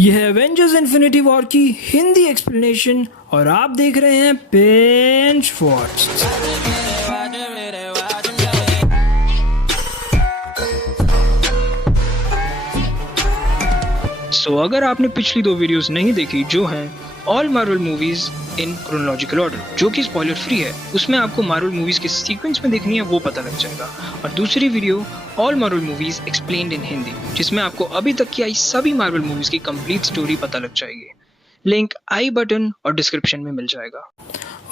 यह है Avengers infinity war की हिंदी एक्सप्लेनेशन और आप देख रहे हैं बेंच वॉच। अगर आपने पिछली दो वीडियोस नहीं देखी जो हैं all Marvel movies in chronological order जो कि स्पॉइलर फ्री है, उसमें आपको मार्वल मूवीज के सीक्वेंस में देखनी है वो पता लग जाएगा। और दूसरी video all Marvel movies explained इन हिंदी जिसमें आपको अभी तक की आई सभी मार्वल मूवीज की कंप्लीट स्टोरी पता लग जाएगी। लिंक आई बटन और डिस्क्रिप्शन में मिल जाएगा।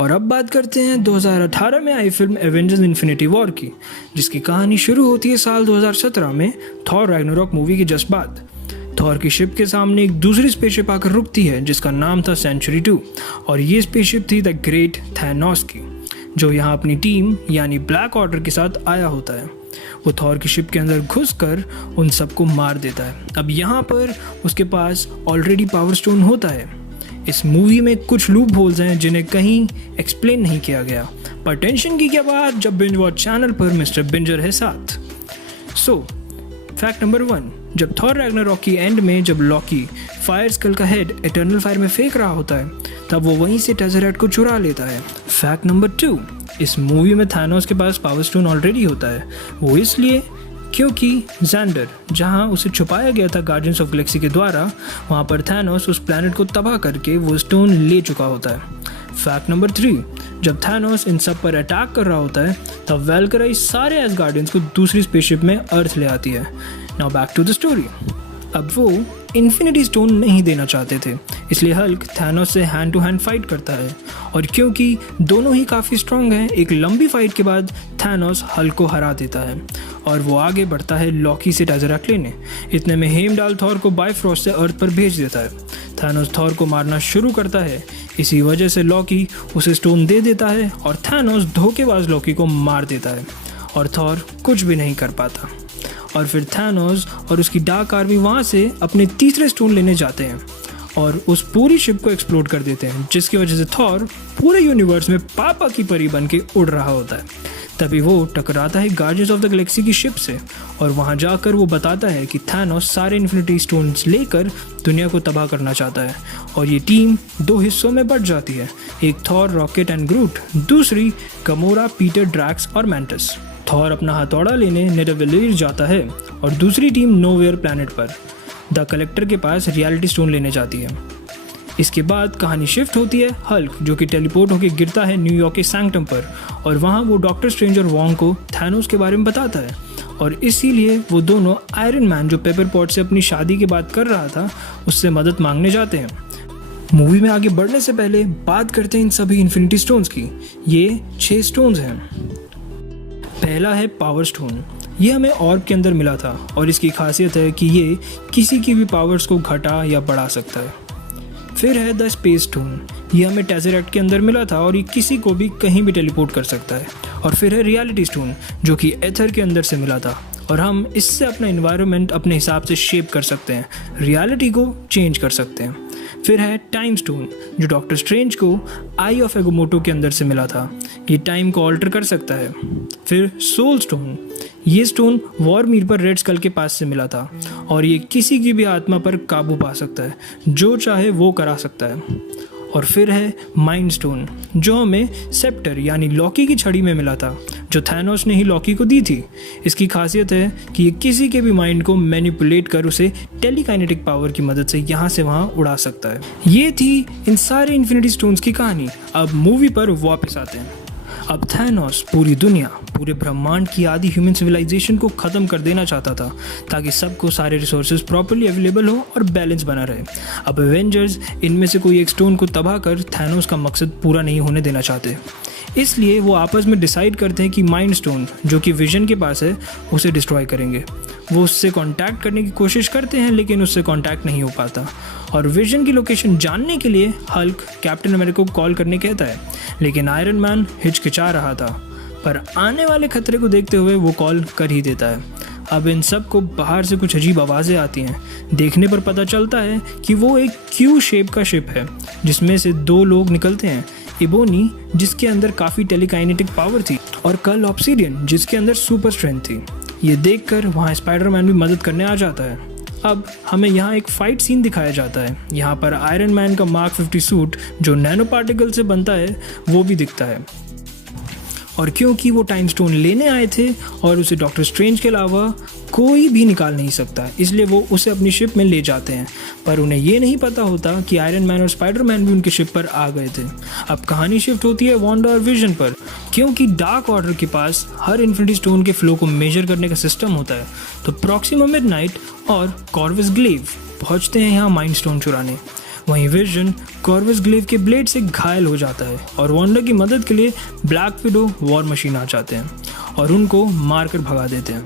और अब बात करते हैं 2018 में आई फिल्म एवेंजर्स इन्फिनिटी वॉर की, जिसकी कहानी शुरू होती है साल 2017 में थॉर रैग्नारोक मूवी के जस्ट बाद। थॉर की शिप के सामने एक दूसरी स्पेसशिप आकर रुकती है जिसका नाम था सेंचुरी 2 और ये स्पेसशिप थी द ग्रेट थैनोस की, जो यहाँ अपनी टीम यानी ब्लैक ऑर्डर के साथ आया होता है। वो थॉर की शिप के अंदर घुसकर उन सबको मार देता है। अब यहाँ पर उसके पास ऑलरेडी पावर स्टोन होता है। इस मूवी में कुछ लूप होल्स हैं जिन्हें कहीं एक्सप्लेन नहीं किया गया, पर टेंशन की क्या बात जब बिंज वॉच चैनल पर मिस्टर बिंजर है साथ। फैक्ट नंबर 1, जब थॉर रैग्नारोक की एंड में जब लॉकी फायर स्कल का हेड इटर्नल फायर में फेंक रहा होता है तब वो वहीं से टेज़रेक्ट को चुरा लेता है। फैक्ट नंबर 2, इस मूवी में थैनोस के पास पावर स्टोन ऑलरेडी होता है, वो इसलिए क्योंकि ज़ैंडर जहां उसे छुपाया गया था गार्डियंस ऑफ गैलेक्सी के द्वारा, वहां पर थैनोस उस प्लैनेट को तबाह करके वो स्टोन ले चुका होता है। फैक्ट नंबर 3, जब थैनोस इन सब पर अटैक कर रहा होता है तब वेलकराई सारे एसगार्डियंस को दूसरी स्पेसशिप में अर्थ ले आती है। Now back to the story. अब वो इन्फिनिटी स्टोन नहीं देना चाहते थे, इसलिए हल्क थैनोस से हैंड टू हैंड फाइट करता है और क्योंकि दोनों ही काफ़ी स्ट्रॉन्ग हैं, एक लंबी फाइट के बाद थैनोस हल्क को हरा देता है और वो आगे बढ़ता है लॉकी से टेज़रेक्ट लेने। इतने में हेमडाल थॉर को बायफ्रॉस्ट से अर्थ पर भेज देता है। थैनोस थॉर को मारना शुरू करता है, इसी वजह से लॉकी उसे स्टोन दे देता है और थैनोस धोखेबाज लॉकी को मार देता है और थॉर कुछ भी नहीं कर पाता। और फिर थैनोस और उसकी डार्क आर्मी वहाँ से अपने तीसरे स्टोन लेने जाते हैं और उस पूरी शिप को एक्सप्लोड कर देते हैं, जिसकी वजह से थॉर पूरे यूनिवर्स में पापा की परी बन के उड़ रहा होता है। तभी वो टकराता है गार्डियंस ऑफ द गैलेक्सी की शिप से और वहाँ जाकर वो बताता है कि थैनोस सारे इन्फिनिटी स्टोन्स लेकर दुनिया को तबाह करना चाहता है और ये टीम दो हिस्सों में बढ़ जाती है, एक थॉर, रॉकेट एंड ग्रूट, दूसरी गमोरा, पीटर, ड्रैक्स और मैंटिस। थॉर अपना हथौड़ा लेने निडावेलियर जाता है और दूसरी टीम नोवेयर प्लैनेट पर द कलेक्टर के पास रियलिटी स्टोन लेने जाती है। इसके बाद कहानी शिफ्ट होती है हल्क, जो कि टेलीपोर्ट होकर गिरता है न्यूयॉर्क के सैंक्टम पर और वहाँ वो डॉक्टर स्ट्रेंज और वॉन्ग को थैनोस के बारे में बताता है और इसीलिए वो दोनों आयरन मैन जो पेपर पॉट से अपनी शादी की बात कर रहा था उससे मदद मांगने जाते हैं। मूवी में आगे बढ़ने से पहले बात करते हैं इन सभी इन्फिनिटी स्टोन्स की। ये 6 स्टोन्स हैं। पहला है पावर स्टोन। ये हमें ऑर्ब के अंदर मिला था और इसकी खासियत है कि ये किसी की भी पावर्स को घटा या बढ़ा सकता है। फिर है द स्पेस स्टोन। ये हमें टेज़रेक्ट के अंदर मिला था और ये किसी को भी कहीं भी टेलीपोर्ट कर सकता है। और फिर है रियलिटी स्टोन, जो कि एथर के अंदर से मिला था और हम इससे अपना एनवायरनमेंट अपने हिसाब से शेप कर सकते हैं, रियलिटी को चेंज कर सकते हैं। फिर है टाइम स्टोन, जो डॉक्टर स्ट्रेंज को आई ऑफ एगोमोटो के अंदर से मिला था। ये टाइम को ऑल्टर कर सकता है। फिर सोल स्टोन, ये स्टोन वॉरमीर पर रेड स्कल के पास से मिला था और ये किसी की भी आत्मा पर काबू पा सकता है, जो चाहे वो करा सकता है। और फिर है माइंड स्टोन, जो हमें सेप्टर यानी लॉकी की छड़ी में मिला था, जो थैनोस ने ही लॉकी को दी थी। इसकी खासियत है कि ये किसी के भी माइंड को मैनिपुलेट कर उसे टेलीकाइनेटिक पावर की मदद से यहाँ से वहाँ उड़ा सकता है। ये थी इन सारे इन्फिनिटी स्टोन्स की कहानी। अब मूवी पर वापस आते हैं। अब थैनोस पूरी दुनिया, पूरे ब्रह्मांड की आधी ह्यूमन सिविलाइजेशन को ख़त्म कर देना चाहता था ताकि सबको सारे रिसोर्सेज प्रॉपर्ली अवेलेबल हो और बैलेंस बना रहे। अब एवेंजर्स इनमें से कोई एक स्टोन को तबाह कर थैनोस का मकसद पूरा नहीं होने देना चाहते, इसलिए वो आपस में डिसाइड करते हैं कि माइंड स्टोन, जो कि विजन के पास है, उसे डिस्ट्रॉय करेंगे। वो उससे कांटेक्ट करने की कोशिश करते हैं लेकिन उससे कांटेक्ट नहीं हो पाता और विजन की लोकेशन जानने के लिए हल्क कैप्टन अमेरिका को कॉल करने कहता है, लेकिन आयरन मैन हिचकिचा रहा था, पर आने वाले खतरे को देखते हुए वो कॉल कर ही देता है। अब इन सब को बाहर से कुछ अजीब आवाज़ें आती हैं। देखने पर पता चलता है कि वो एक क्यू शेप का शिप है जिसमें से 2 लोग निकलते हैं, इबोनी जिसके अंदर काफ़ी टेलीकाइनेटिक पावर थी और कल ऑब्सीडियन जिसके अंदर सुपर स्ट्रेंथ थी। ये देखकर वहाँ स्पाइडरमैन भी मदद करने आ जाता है। अब हमें यहाँ एक फाइट सीन दिखाया जाता है। यहाँ पर आयरन मैन का मार्क 50 सूट जो नैनो पार्टिकल से बनता है वो भी दिखता है, और क्योंकि वो टाइम स्टोन लेने आए थे और उसे डॉक्टर स्ट्रेंज के अलावा कोई भी निकाल नहीं सकता, इसलिए वो उसे अपनी शिप में ले जाते हैं। पर उन्हें ये नहीं पता होता कि आयरन मैन और स्पाइडरमैन भी उनकी शिप पर आ गए थे। अब कहानी शिफ्ट होती है वांडा और विजन पर, क्योंकि डार्क ऑर्डर के पास हर इन्फिनिटी स्टोन के फ्लो को मेजर करने का सिस्टम होता है। तो प्रॉक्सिमा मिडनाइट और कॉर्वस ग्लेव पहुंचते हैं यहाँ माइंड स्टोन चुराने। वहीं विजन कॉर्वस ग्लेव के ब्लेड से घायल हो जाता है और वांडा की मदद के लिए ब्लैक विडो वॉर मशीन आ जाते हैं और उनको मारकर भगा देते हैं,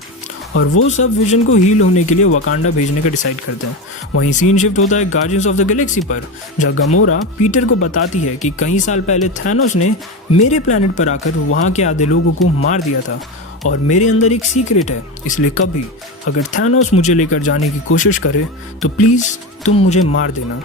और वो सब विजन को हील होने के लिए वकांडा भेजने का डिसाइड करते हैं। वहीं सीन शिफ्ट होता है गार्डियंस ऑफ द गैलेक्सी पर, जहाँ गमोरा पीटर को बताती है कि कई साल पहले थैनोस ने मेरे प्लैनेट पर आकर वहाँ के आधे लोगों को मार दिया था और मेरे अंदर एक सीक्रेट है, इसलिए कभी अगर थैनोस मुझे लेकर जाने की कोशिश करे तो प्लीज़ तुम मुझे मार देना।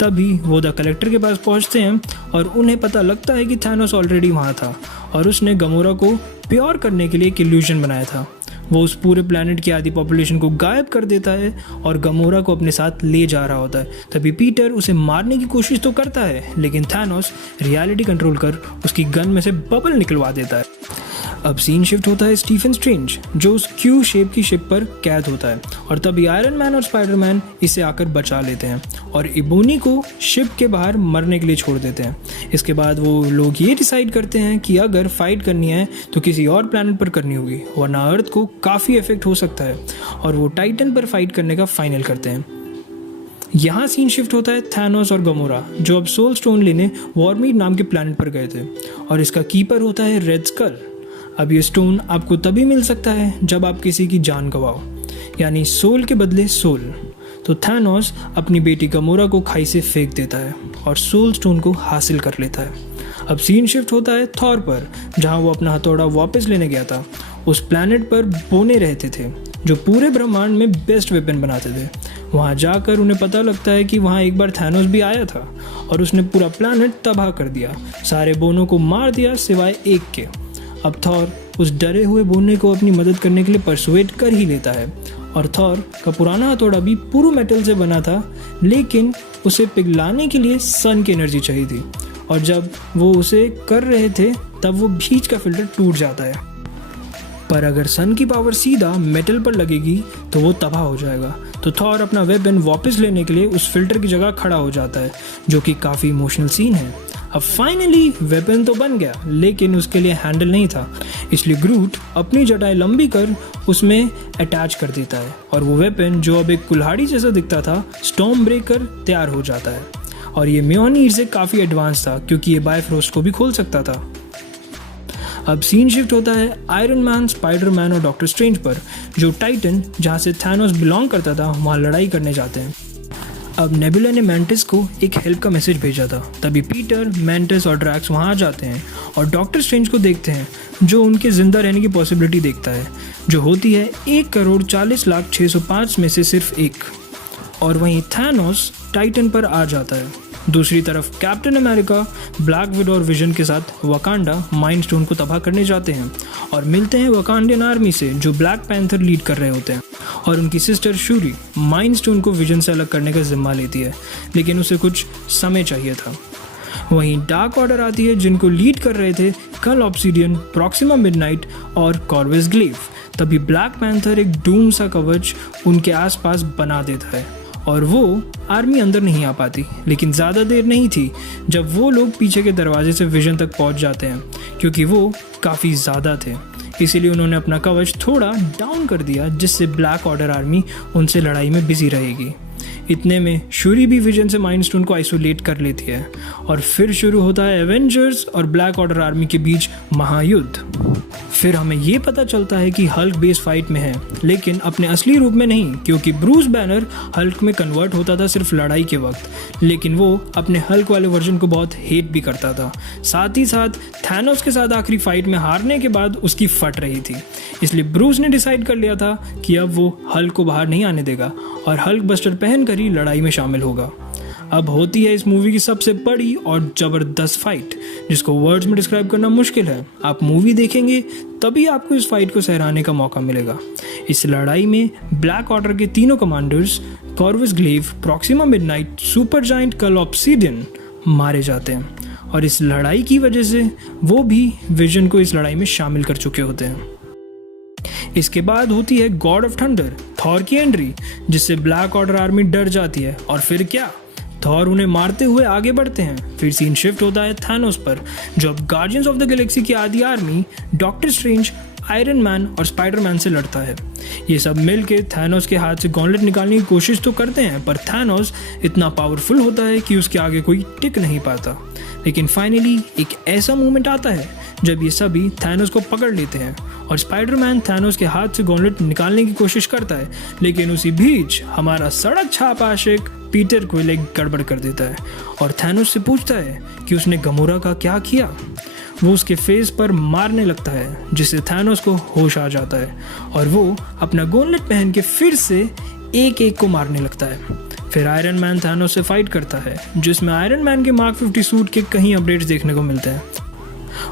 तभी वो द कलेक्टर के पास पहुंचते हैं और उन्हें पता लगता है कि थैनोस ऑलरेडी वहाँ था और उसने गमोरा को प्योर करने के लिए एक इल्यूजन बनाया था। वो उस पूरे प्लैनेट की आधी पॉपुलेशन को गायब कर देता है और गमोरा को अपने साथ ले जा रहा होता है। तभी पीटर उसे मारने की कोशिश तो करता है, लेकिन थैनोस रियलिटी कंट्रोल कर उसकी गन में से बबल निकलवा देता है। अब सीन शिफ्ट होता है स्टीफन स्ट्रेंज जो उस क्यू शेप की शिप पर कैद होता है, और तभी आयरन मैन और स्पाइडरमैन इसे आकर बचा लेते हैं और इबोनी को शिप के बाहर मरने के लिए छोड़ देते हैं। इसके बाद वो लोग ये डिसाइड करते हैं कि अगर फाइट करनी है तो किसी और प्लैनेट पर करनी होगी, वरना अर्थ को काफ़ी इफेक्ट हो सकता है, और वो टाइटन पर फाइट करने का फाइनल करते हैं। यहाँ सीन शिफ्ट होता है थैनोस और गमोरा जो अब सोल स्टोन लेने वॉर्मीड नाम के प्लैनेट पर गए थे, और इसका कीपर होता है रेड स्कल। अब ये स्टोन आपको तभी मिल सकता है जब आप किसी की जान गंवाओ, यानी सोल के बदले सोल। तो थैनोस अपनी बेटी गमोरा को खाई से फेंक देता है और सोल स्टोन को हासिल कर लेता है। अब सीन शिफ्ट होता है थॉर पर, जहाँ वो अपना हथौड़ा वापस लेने गया था। उस प्लैनेट पर बोने रहते थे जो पूरे ब्रह्मांड में बेस्ट वेपन बनाते थे। वहाँ जाकर उन्हें पता लगता है कि वहाँ एक बार थैनोस भी आया था और उसने पूरा प्लैनेट तबाह कर दिया, सारे बोनों को मार दिया सिवाय एक के। अब थॉर उस डरे हुए बोने को अपनी मदद करने के लिए परसुएट कर ही लेता है, और थॉर का पुराना हथौड़ा भी पूरा मेटल से बना था, लेकिन उसे पिघलाने के लिए सन की एनर्जी चाहिए थी, और जब वो उसे कर रहे थे तब वो बीच का फिल्टर टूट जाता है। पर अगर सन की पावर सीधा मेटल पर लगेगी तो वो तबाह हो जाएगा। तो थॉर अपना वेपन वापस लेने के लिए उस फिल्टर की जगह खड़ा हो जाता है, जो कि काफ़ी इमोशनल सीन है। अब फाइनली वेपन तो बन गया, लेकिन उसके लिए हैंडल नहीं था, इसलिए ग्रूट अपनी जटाएं लंबी कर उसमें अटैच कर देता है, और वो वेपन जो अब एक कुल्हाड़ी जैसा दिखता था स्टॉर्म ब्रेकर तैयार हो जाता है। और ये म्योनीर से काफ़ी एडवांस था क्योंकि ये बायफ्रोस्ट को भी खोल सकता था। अब सीन शिफ्ट होता है आयरन मैन, स्पाइडरमैन और डॉक्टर स्ट्रेंज पर, जो टाइटन जहाँ से थैनोस बिलोंग करता था वहाँ लड़ाई करने जाते हैं। अब नेबुला ने मैंटिस को एक हेल्प का मैसेज भेजा था, तभी पीटर, मैंटिस और ड्रैक्स वहाँ आ जाते हैं और डॉक्टर स्ट्रेंज को देखते हैं, जो उनके ज़िंदा रहने की पॉसिबिलिटी देखता है, जो होती है 1,40,06,05 में से सिर्फ एक। और वहीं थैनोस टाइटन पर आ जाता है। दूसरी तरफ कैप्टन अमेरिका, ब्लैक विडो और विजन के साथ वकांडा माइंड स्टोन को तबाह करने जाते हैं और मिलते हैं वकांडियन आर्मी से, जो ब्लैक पैंथर लीड कर रहे होते हैं, और उनकी सिस्टर शूरी माइंड स्टोन को विजन से अलग करने का जिम्मा लेती है, लेकिन उसे कुछ समय चाहिए था। वहीं डार्क ऑर्डर आती है, जिनको लीड कर रहे थे कल ऑब्सीडियन, प्रॉक्सिमा मिडनाइट और कॉर्वस ग्लेव। तभी ब्लैक पैंथर एक डूम सा कवच उनके आसपास बना देता है और वो आर्मी अंदर नहीं आ पाती। लेकिन ज़्यादा देर नहीं थी जब वो लोग पीछे के दरवाजे से विजन तक पहुंच जाते हैं, क्योंकि वो काफ़ी ज़्यादा थे, इसीलिए उन्होंने अपना कवच थोड़ा डाउन कर दिया, जिससे ब्लैक ऑर्डर आर्मी उनसे लड़ाई में बिजी रहेगी। इतने में शूरी भी विजन से माइंड स्टोन को आइसोलेट कर लेती है और फिर शुरू होता है एवेंजर्स और ब्लैक ऑर्डर आर्मी के बीच महायुद्ध। फिर हमें ये पता चलता है कि हल्क बेस फाइट में है, लेकिन अपने असली रूप में नहीं, क्योंकि ब्रूस बैनर हल्क में कन्वर्ट होता था सिर्फ लड़ाई के वक्त, लेकिन वो अपने हल्क वाले वर्जन को बहुत हेट भी करता था। साथ ही साथ थैनोस के साथ आखिरी फाइट में हारने के बाद उसकी फट रही थी, इसलिए ब्रूस ने डिसाइड कर लिया था कि अब वो हल्क को बाहर नहीं आने देगा और हल्क बस्टर पहनकर ही लड़ाई में शामिल होगा। अब होती है इस मूवी की सबसे बड़ी और ज़बरदस्त फाइट, जिसको वर्ड्स में डिस्क्राइब करना मुश्किल है। आप मूवी देखेंगे तभी आपको इस फाइट को सहराने का मौका मिलेगा। इस लड़ाई में ब्लैक ऑर्डर के तीनों commanders Corvus Glaive, Proxima Midnight, super giant Cull Obsidian मारे जाते हैं और इस लड़ाई की वजह से वो भी विजन को इस लड़ाई में शामिल कर चुके होते हैं। इसके बाद होती है गॉड ऑफ थंडर, थॉर की एंट्री, जिससे ब्लैक ऑर्डर आर्मी डर जाती है और फिर क्या, थॉर उन्हें मारते हुए आगे बढ़ते हैं। फिर सीन शिफ्ट होता है थैनोस पर, जो अब गार्डियंस ऑफ द गैलेक्सी की आधी army doctor strange, iron man और स्पाइडरमैन से लड़ता है। ये सब मिलके थैनोस के हाथ से गॉन्टलेट निकालने की कोशिश तो करते हैं, पर थैनोस इतना पावरफुल होता है कि उसके आगे कोई टिक नहीं पाता। लेकिन फाइनली एक ऐसा मोमेंट आता है जब ये सभी थैनोस को पकड़ लेते हैं और स्पाइडरमैन थैनोस के हाथ से गॉन्टलेट निकालने की कोशिश करता है, लेकिन उसी बीच हमारा सड़क छाप आशिक पीटर क्विल एक गड़बड़ कर देता है और थैनोस से पूछता है कि उसने गमोरा का क्या किया। वो उसके फेस पर मारने लगता है, जिससे थैनोस को होश आ जाता है और वो अपना गॉन्टलेट पहन के फिर से एक एक को मारने लगता है। फिर आयरन मैन थैनोस से फाइट करता है, जिसमें आयरन मैन के मार्क 50 सूट के कहीं अपडेट्स देखने को मिलते हैं।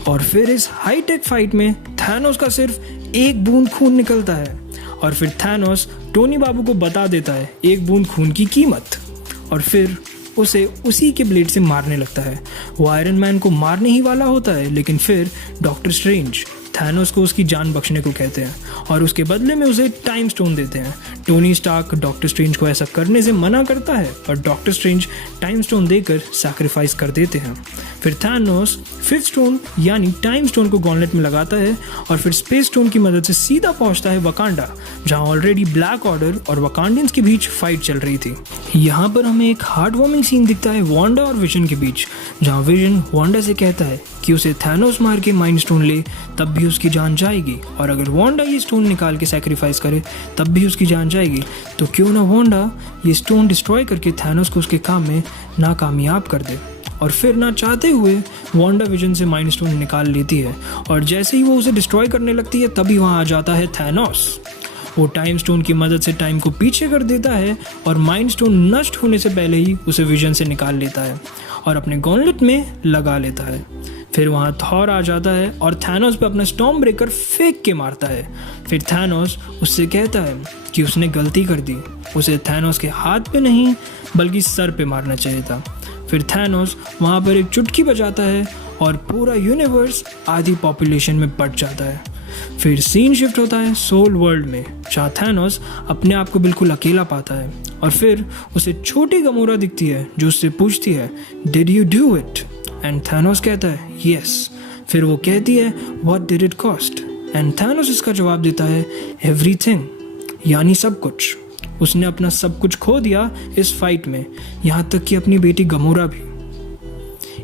और फिर इस हाईटेक फाइट में थैनोस का सिर्फ एक बूंद खून निकलता है और फिर थैनोस टोनी बाबू को बता देता है एक बूंद खून की कीमत और फिर उसे उसी के ब्लेड से मारने लगता है। वो आयरन मैन को मारने ही वाला होता है, लेकिन फिर डॉक्टर स्ट्रेंज थैनोस को उसकी जान बख्शने को कहते हैं और उसके बदले में उसे टाइम स्टोन देते हैं। टोनी स्टार्क डॉक्टर स्ट्रेंज को ऐसा करने से मना करता है और डॉक्टर स्ट्रेंज टाइम स्टोन देकर सैक्रिफाइस कर देते हैं। फिर थैनोस फिफ्थ स्टोन यानी टाइम स्टोन को गॉन्टलेट में लगाता है और फिर स्पेस स्टोन की मदद से सीधा पहुंचता है वकांडा, जहां ऑलरेडी ब्लैक ऑर्डर और वकांडियंस के बीच फाइट चल रही थी। यहाँ पर हमें एक हार्ट वार्मिंग सीन दिखता है वांडा और विजन के बीच, जहाँ विजन वांडा से कहता है कि उसे थैनोस मार के माइंड स्टोन ले तब भी उसकी जान जाएगी, और अगर वांडा ये स्टोन निकाल के सैक्रिफाइस करे तब भी उसकी जान जाएगी। तो क्यों ना वांडा ये स्टोन डिस्ट्रॉय करके थैनोस को उसके काम में नाकामयाब कर दे। और फिर ना चाहते हुए वांडा विजन से माइंड स्टोन निकाल लेती है और जैसे ही वो उसे डिस्ट्रॉय करने लगती है तभी वहाँ आ जाता है थैनोस। वो टाइम स्टोन की मदद से टाइम को पीछे कर देता है और माइंड स्टोन नष्ट होने से पहले ही उसे विजन से निकाल लेता है और अपने गॉन्टलेट में लगा लेता है। फिर वहाँ थॉर आ जाता है और थैनोस पे अपना स्टॉर्म ब्रेकर फेंक के मारता है। फिर थैनोस उससे कहता है कि उसने गलती कर दी, उसे थैनोस के हाथ पे नहीं बल्कि सर पे मारना चाहिए था। फिर थैनोस वहाँ पर एक चुटकी बजाता है और पूरा यूनिवर्स आधी पॉपुलेशन में बट जाता है। फिर सीन शिफ्ट होता है सोल वर्ल्ड में, जहाँ थैनोस अपने आप को बिल्कुल अकेला पाता है और फिर उसे छोटी गमोरा दिखती है जो उससे पूछती है did you do it, and Thanos कहता है यस। फिर वो कहती है what did it cost, and Thanos इसका जवाब देता है एवरीथिंग, यानी सब कुछ। उसने अपना सब कुछ खो दिया इस फाइट में, यहाँ तक कि अपनी बेटी गमोरा भी।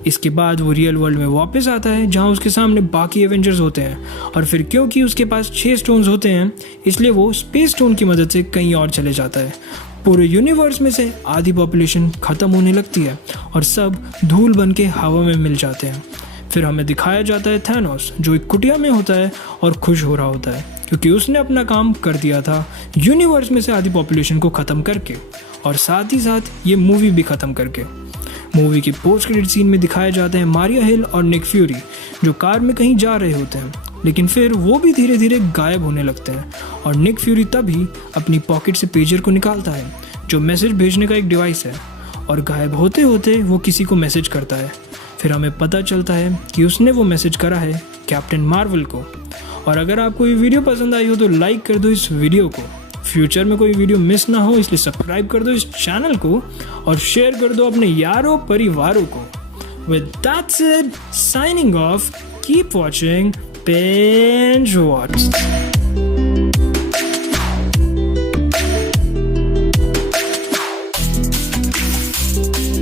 इसके बाद वो रियल वर्ल्ड में वापस आता है जहाँ उसके सामने बाकी एवेंजर्स होते हैं और फिर क्योंकि उसके पास 6 स्टोन्स होते हैं इसलिए वो स्पेस स्टोन की मदद से कहीं और चले जाता है। पूरे यूनिवर्स में से आधी पॉपुलेशन ख़त्म होने लगती है और सब धूल बन के हवा में मिल जाते हैं। फिर हमें दिखाया जाता है थैनोस जो एक कुटिया में होता है और खुश हो रहा होता है क्योंकि उसने अपना काम कर दिया था यूनिवर्स में से आधी पॉपुलेशन को ख़त्म करके और साथ ही साथ ये मूवी भी ख़त्म करके। मूवी के पोस्ट क्रेडिट सीन में दिखाए जाते हैं मारिया हिल और निक फ्यूरी जो कार में कहीं जा रहे होते हैं, लेकिन फिर वो भी धीरे धीरे गायब होने लगते हैं और निक फ्यूरी तभी अपनी पॉकेट से पेजर को निकालता है जो मैसेज भेजने का एक डिवाइस है और गायब होते होते वो किसी को मैसेज करता है। फिर हमें पता चलता है कि उसने वो मैसेज करा है कैप्टन मार्वल को। और अगर आपको ये वीडियो पसंद आई हो तो लाइक कर दो इस वीडियो को, फ्यूचर में कोई वीडियो मिस ना हो इसलिए सब्सक्राइब कर दो इस चैनल को और शेयर कर दो अपने यारों परिवारों को। With that said, signing off, keep watching, binge watch.